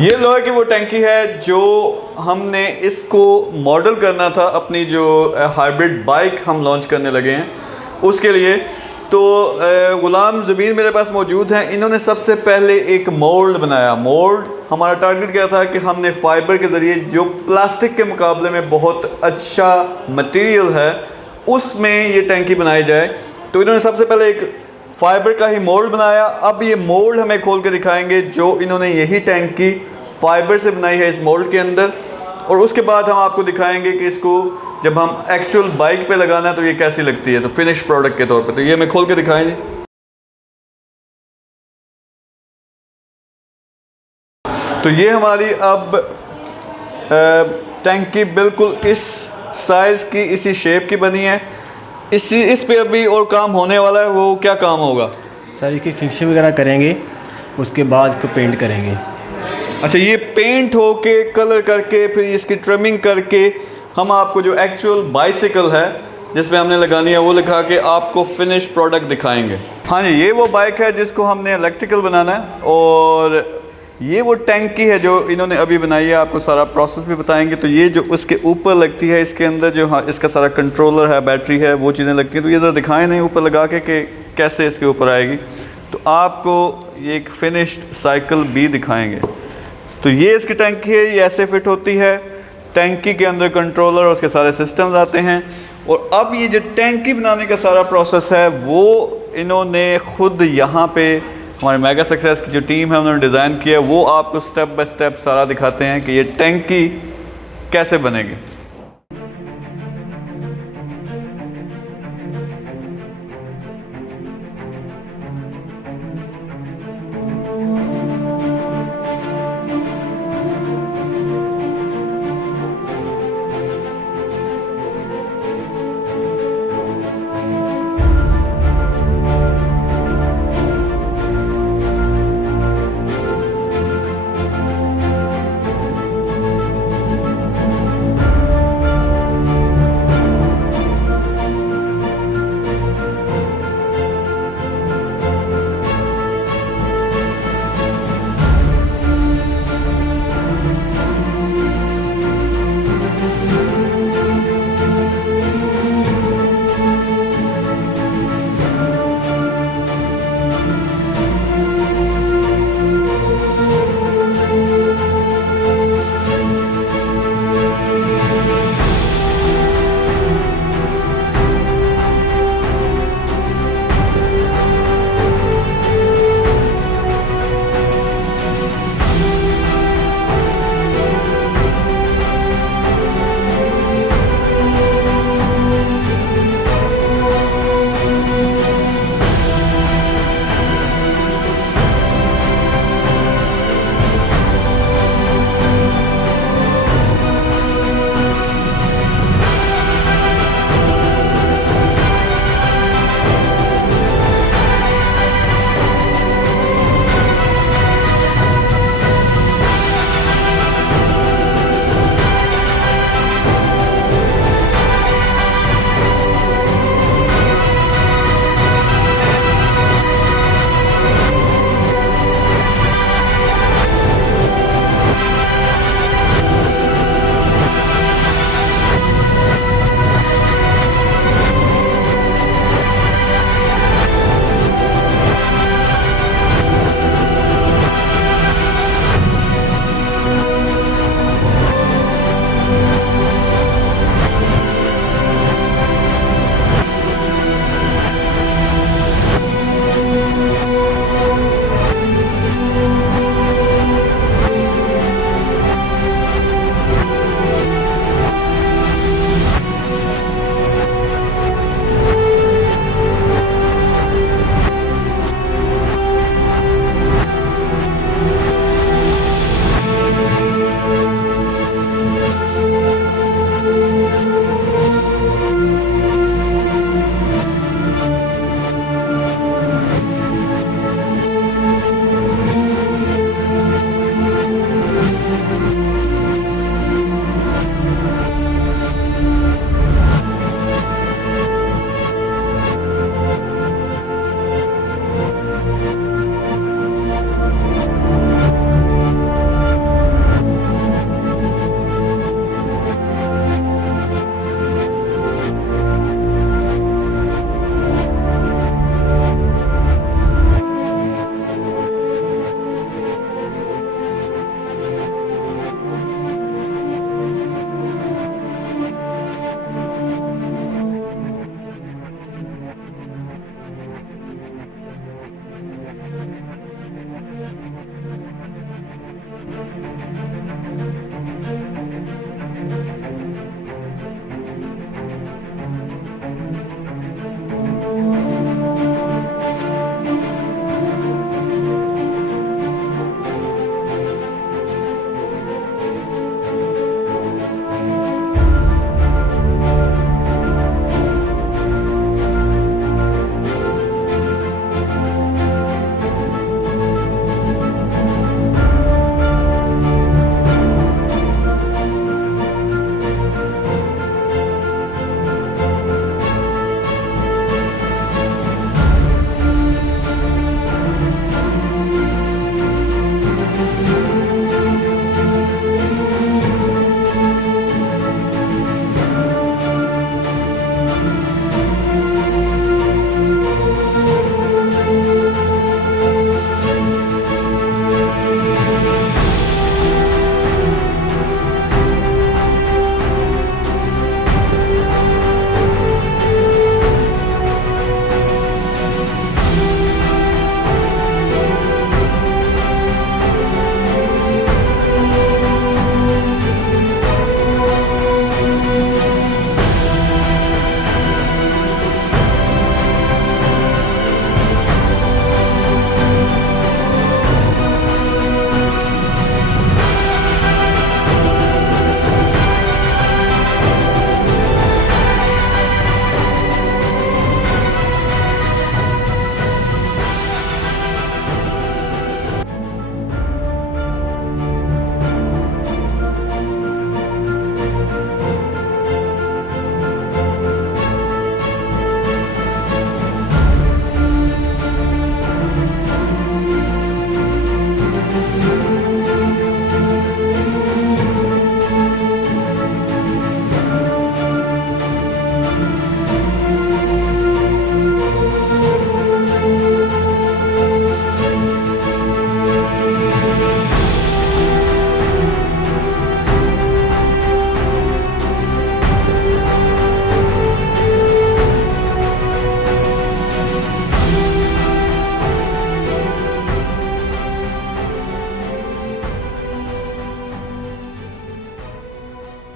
ये लोहे की वो टैंकी है जो हमने इसको मॉडल करना था अपनी जो हाइब्रिड बाइक हम लॉन्च करने लगे हैं उसके लिए। तो गुलाम ज़मीर मेरे पास मौजूद हैं। इन्होंने सबसे पहले एक मोल्ड बनाया। मोल्ड हमारा टारगेट क्या था कि हमने फ़ाइबर के ज़रिए जो प्लास्टिक के मुकाबले में बहुत अच्छा मटेरियल है उसमें ये टैंकी बनाई जाए। तो इन्होंने सबसे पहले एक फ़ाइबर का ही मोल्ड बनाया। अब ये मोल्ड हमें खोल के दिखाएंगे जो इन्होंने यही टैंकी फ़ाइबर से बनाई है इस मोल्ड के अंदर, और उसके बाद हम आपको दिखाएंगे कि इसको जब हम एक्चुअल बाइक पे लगाना है तो ये कैसी लगती है, तो फिनिश प्रोडक्ट के तौर पे। तो ये हमें खोल के दिखाएंगे। तो ये हमारी अब टैंकी बिल्कुल इस साइज़ की, इसी शेप की बनी है। इस पे अभी और काम होने वाला है। वो क्या काम होगा सर? इसकी फिनिशिंग वगैरह करेंगे, उसके बाद इसको पेंट करेंगे। अच्छा, ये पेंट होके कलर करके फिर इसकी ट्रिमिंग करके हम आपको जो एक्चुअल बाइसिकल है जिस पे हमने लगानी है वो लिखा के आपको फिनिश प्रोडक्ट दिखाएंगे। हाँ जी, ये वो बाइक है जिसको हमने इलेक्ट्रिकल बनाना है, और ये वो टैंकी है जो इन्होंने अभी बनाई है। आपको सारा प्रोसेस भी बताएंगे। तो ये जो उसके ऊपर लगती है, इसके अंदर जो हाँ इसका सारा कंट्रोलर है, बैटरी है, वो चीज़ें लगती हैं। तो ये ज़रा दिखाएं नहीं ऊपर लगा के कि कैसे इसके ऊपर आएगी। तो आपको ये एक फिनिश्ड साइकिल भी दिखाएंगे। तो ये इसकी टैंकी है, ये ऐसे फिट होती है। टैंकी के अंदर कंट्रोलर और उसके सारे सिस्टम्स आते हैं। और अब ये जो टैंकी बनाने का सारा प्रोसेस है वो इन्होंने ख़ुद यहाँ पे हमारे मेगा सक्सेस की जो टीम है उन्होंने डिज़ाइन किया है। वो आपको स्टेप बाय स्टेप सारा दिखाते हैं कि ये टैंकी कैसे बनेगी।